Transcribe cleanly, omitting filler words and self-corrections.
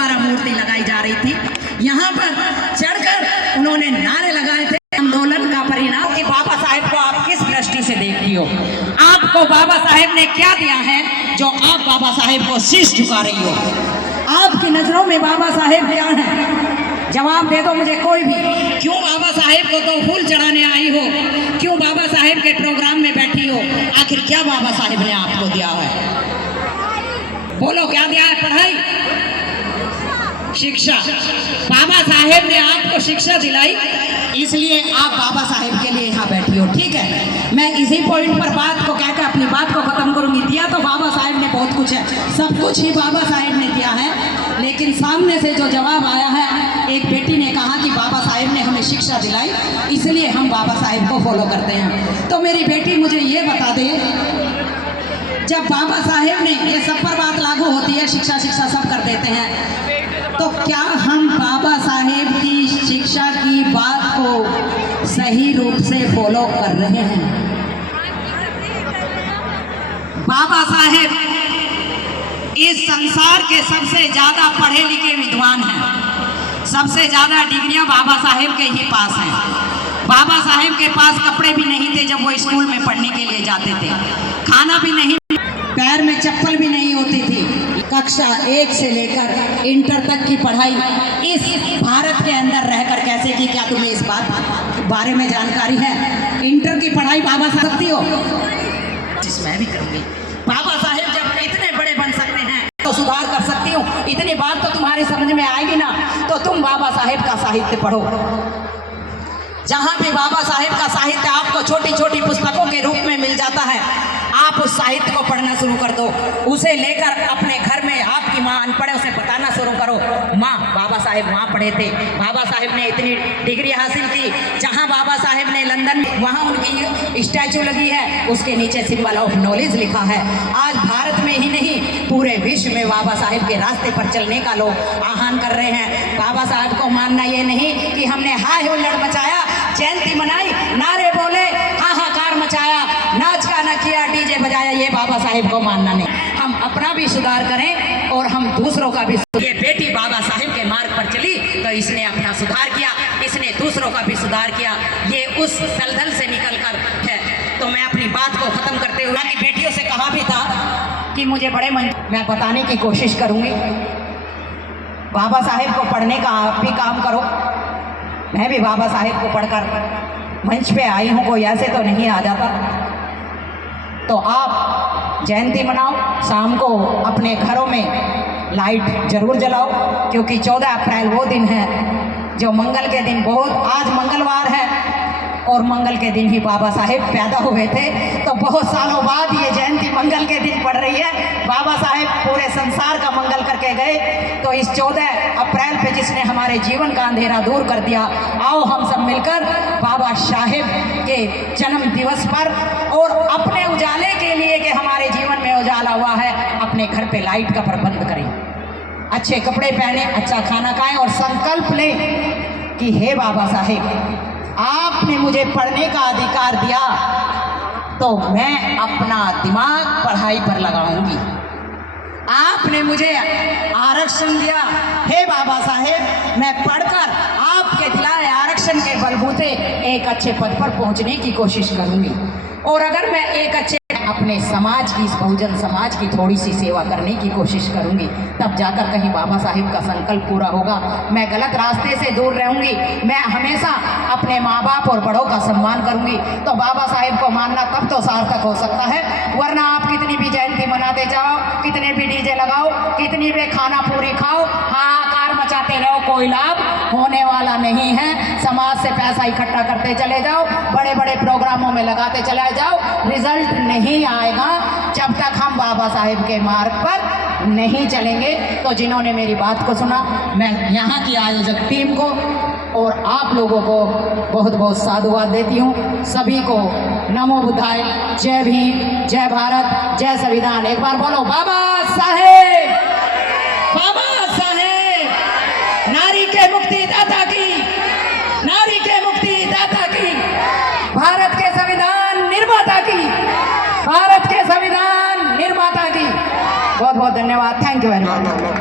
दोबारा मूर्ति लगाई जा रही थी। यहाँ पर चढ़कर उन्होंने नारे लगाए थे। आंदोलन का परिणाम कि बाबा साहेब को आप किस दृष्टि से देखती हो, आपको बाबा साहेब ने क्या दिया है जो आप बाबा साहेब को शीश झुका रही हो? आपकी नजरों में बाबा साहेब क्या है? जवाब दे दो मुझे कोई भी। क्यों बाबा साहेब को तो फूल चढ़ाने आई हो? क्यों बाबा साहेब के प्रोग्राम में बैठी हो? आखिर क्या बाबा साहेब ने आपको दिया है? बोलो, क्या दिया है? पढ़ाई, शिक्षा। बाबा साहेब ने आपको शिक्षा दिलाई, इसलिए आप बाबा साहेब के लिए यहाँ बैठी हो। ठीक है, मैं इसी पॉइंट पर बात को कहकर अपनी बात को खत्म करूंगी। दिया तो बाबा साहेब ने बहुत कुछ है, सब कुछ ही बाबा साहेब ने दिया है, लेकिन सामने से जो जवाब आया है, एक बेटी ने कहा कि बाबा साहेब ने हमें शिक्षा दिलाई, इसलिए हम बाबा साहेब को फॉलो करते हैं। तो मेरी बेटी मुझे ये बता दे, जब बाबा साहेब ने, ये सब पर बात लागू होती है, शिक्षा शिक्षा सब कर देते हैं, तो क्या हम बाबा साहेब की शिक्षा की बात को सही रूप से फॉलो कर रहे हैं? बाबा साहेब इस संसार के सबसे ज्यादा पढ़े लिखे विद्वान हैं, सबसे ज्यादा डिग्रियां बाबा साहेब के ही पास हैं। बाबा साहेब के पास कपड़े भी नहीं थे जब वो स्कूल में पढ़ने के लिए जाते थे, खाना भी नहीं, पैर में चप्पल भी नहीं होती थी। कक्षा 1 से लेकर इंटर तक की पढ़ाई इस भारत के अंदर रहकर कैसे की? क्या तुम्हें इस बात बारे में जानकारी है? इंटर की पढ़ाई बाबा सकती हो, मैं भी करूंगी। बाबा साहेब जब इतने बड़े बन सकते हैं तो सुधार कर सकती हूँ। इतनी बात तो तुम्हारी समझ में आएगी ना, तो तुम बाबा साहेब का साहित्य पढ़ो। जहाँ भी बाबा साहेब का साहित्य आपको छोटी छोटी पुस्तकों के रूप में मिल जाता है, आप उस साहित्य को पढ़ना शुरू कर दो। उसे लेकर अपने घर में, आपकी माँ अनपढ़ है उसे बताना शुरू करो, माँ बाबा साहेब वहाँ पढ़े थे, बाबा साहेब ने इतनी डिग्री हासिल की, जहाँ बाबा साहेब ने लंदन, वहाँ उनकी स्टैचू लगी है, उसके नीचे सिंबल ऑफ नॉलेज लिखा है। आज भारत में ही नहीं, पूरे विश्व में बाबा साहेब के रास्ते पर चलने का लोग आह्वान कर रहे हैं। बाबा साहेब को मानना ये नहीं कि हमने हाय हुल्लड़ मचाया, जयंती मनाई, नारे बोले, हाहाकार मचाया, नाच गाना किया, डीजे बजाया, ये बाबा साहेब को मानना नहीं। हम अपना भी सुधार करें और हम दूसरों का भी। ये बेटी बाबा साहेब के मार्ग पर चली तो इसने अपना सुधार किया, इसने दूसरों का भी सुधार किया, ये उस दलदल से निकल कर है। तो मैं अपनी बात को खत्म करते हुए कि बेटियों से कहा भी था कि मुझे बड़े मैं बताने की कोशिश करूंगी। बाबा साहेब को पढ़ने का आप भी काम करो। मैं भी बाबा साहेब को पढ़कर मंच पे आई हूँ, कोई ऐसे तो नहीं आ जाता। तो आप जयंती मनाओ, शाम को अपने घरों में लाइट जरूर जलाओ, क्योंकि 14 अप्रैल वो दिन है जो मंगल के दिन, बहुत आज मंगलवार है और मंगल के दिन ही बाबा साहेब पैदा हुए थे। तो बहुत सालों बाद ये जयंती मंगल के दिन पड़ रही है। बाबा साहेब पूरे संसार का मंगल करके गए, तो इस 14 अप्रैल पे जिसने हमारे जीवन का अंधेरा दूर कर दिया, आओ हम सब मिलकर बाबा साहेब के जन्म दिवस पर और अपने उजाले के लिए कि हमारे जीवन में उजाला हुआ है, अपने घर पे लाइट का प्रबंध करें, अच्छे कपड़े पहने, अच्छा खाना खाएं और संकल्प लें कि हे बाबा साहेब, आपने मुझे पढ़ने का अधिकार दिया तो मैं अपना दिमाग पढ़ाई पर लगाऊंगी। आपने मुझे आरक्षण दिया, हे बाबा साहेब, मैं पढ़कर आपके दिलाए आरक्षण के बलबूते एक अच्छे पद पर पहुंचने की कोशिश करूंगी। और अगर मैं एक अच्छे अपने समाज की, इस बहुजन समाज की थोड़ी सी सेवा करने की कोशिश करूंगी, तब जाकर कहीं बाबा साहिब का संकल्प पूरा होगा। मैं गलत रास्ते से दूर रहूंगी, मैं हमेशा अपने माँ बाप और बड़ों का सम्मान करूंगी। तो बाबा साहिब को मानना तब तो सार्थक हो सकता है, वरना आप कितनी भी जयंती मनाते जाओ, कितने भी डीजे लगाओ, कितनी भी खाना पूरी खाओ, हाहाकार मचाते रहो, कोई लाभ होने वाला नहीं है। समाज से पैसा इकट्ठा करते चले जाओ, बड़े बड़े प्रोग्रामों में लगाते चले जाओ, रिजल्ट नहीं आएगा जब तक हम बाबा साहेब के मार्ग पर नहीं चलेंगे। तो जिन्होंने मेरी बात को सुना, मैं यहाँ की आयोजक टीम को और आप लोगों को बहुत बहुत साधुवाद देती हूँ। सभी को नमो बुद्धाय, जय भीम, जय भारत, जय संविधान। एक बार बोलो बाबा साहेब, बाबा साहेब, नारी के मुक्ति दाता की, नारी के मुक्ति दाता की, भारत के संविधान निर्माता की, भारत के संविधान निर्माता की। बहुत बहुत धन्यवाद। Thank you very much.